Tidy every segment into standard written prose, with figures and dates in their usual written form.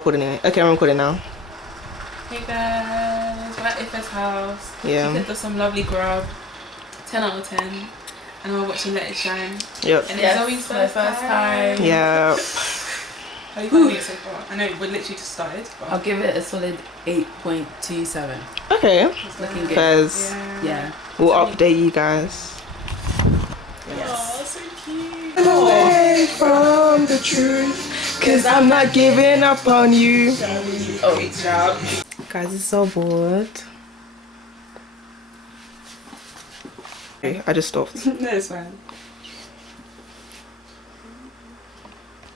Recording it. Okay, I'm recording now. Hey guys, we're at Ife's house. Yeah. She cooked us some lovely grub. 10 out of 10. And we're watching Let It Shine. Yep. And it's Zoe's first time. Yeah. How are you finding it so far? I know we're literally just started. But... I'll give it a solid 8.27. Okay. It's looking good. Because Yeah. we'll update you guys. Yes. Oh, so cute. Away from the truth. Cause I'm not giving up on you. Oh, great job. Guys, it's so bored. Okay, I just stopped. No, it's fine.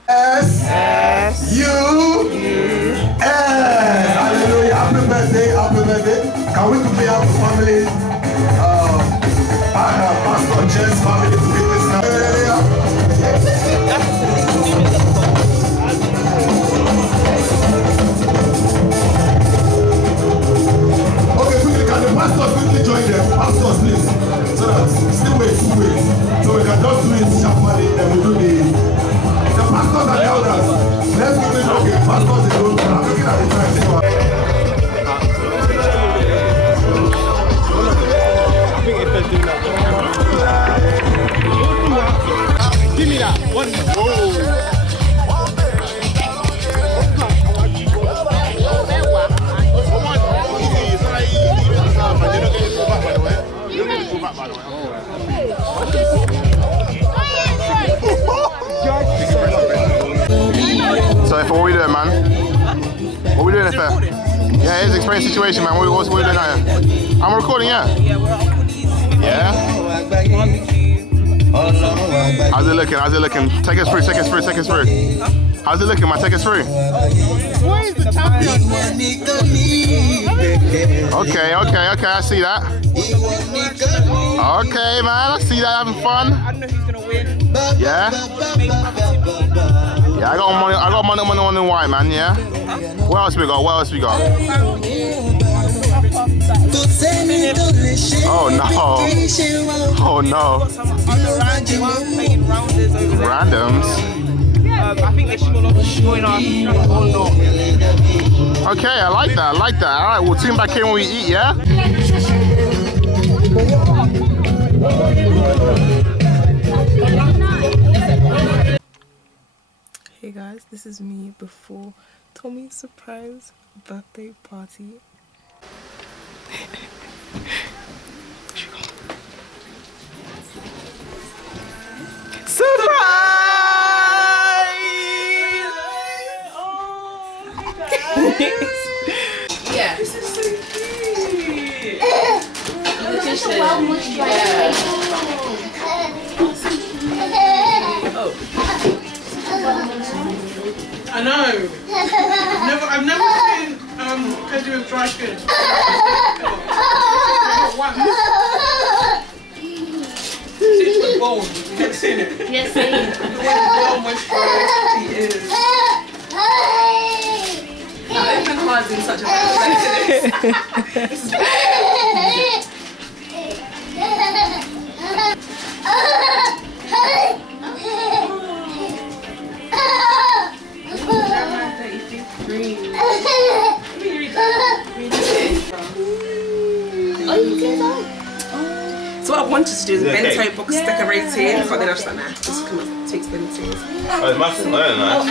Yes. You. Yes. Hallelujah. Happy birthday. Happy birthday. Can we be our family? Pastor Jess family to be this now. Okay, quickly, can the pastors quickly join them? Pastors, please. So that still wait. So we can just do it sharply and we do the pastors and the elders. Let's quickly okay, pastors and elders. I'm looking at the time. I think if they're doing that, give me that one. Whoa. So if what we doing, man? What we doing, if yeah, it's explain the situation, man. What we doing out here? I'm recording, yeah. Yeah. How's it looking? How's it looking? Take us through. How's it looking, man? Take us through. Okay, I see that. Okay, man, I see that, having fun. I don't know who's gonna win. Yeah? Yeah, I got money on the white, man, yeah? What else we got? Oh no. Randoms? I think they should all join us or not. Okay, I like that. Alright, we'll tune back in when we eat, yeah? Hey guys, this is me before Tommy's surprise birthday party. Surprise! Yeah. This is so cute. I know. I've never seen Pedro with dry skin. It's the bone. You've never seen it. Yes, The way well moisturized he is. Open cards in such a way. This is So what I wanted to do is bento box decorating, but then I was like, nah, just come on, takes bentos. Oh, it's massive. No, nice.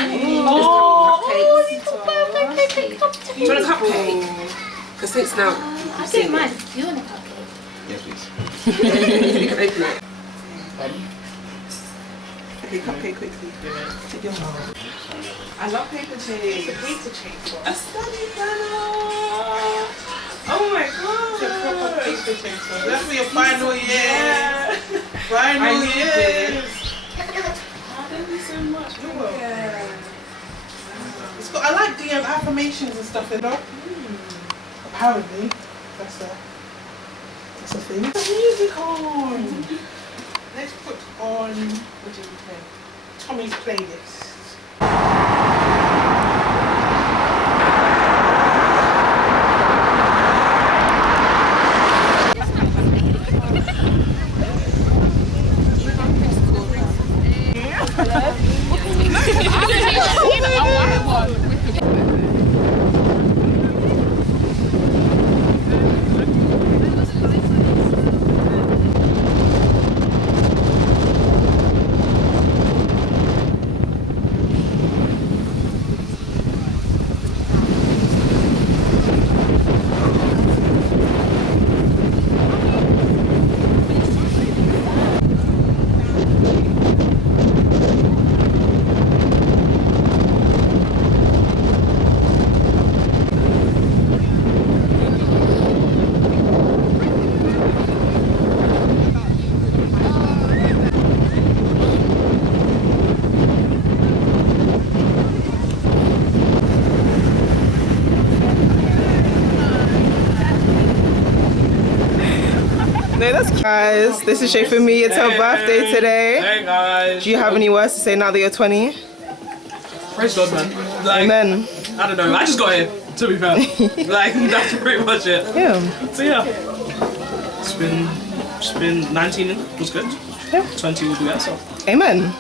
Do you want a cupcake? Because since now you've seen it. Do you want a cupcake? Yes, please. You can open it. Okay, cupcake quickly. Take your mom. I love paper chase. It's a paper chase. A study planner. Oh my god. It's a proper paper chase. That's for your final year. Final year. Thank you so much. You're welcome. It's got, I like the affirmations and stuff, you know? Apparently. That's a thing. The music on. Let's put on, what did we play? Tommy's playlist. Hello? No, that's cute. Guys, this is Shay for me. It's her birthday today. Hey guys. Do you have any words to say now that you're 20? Praise God, man. Like, Amen. I don't know. I just got here, to be fair. Like, that's pretty much it. Yeah. So yeah, it's been 19 was good. Yeah. 20 will be better. Amen.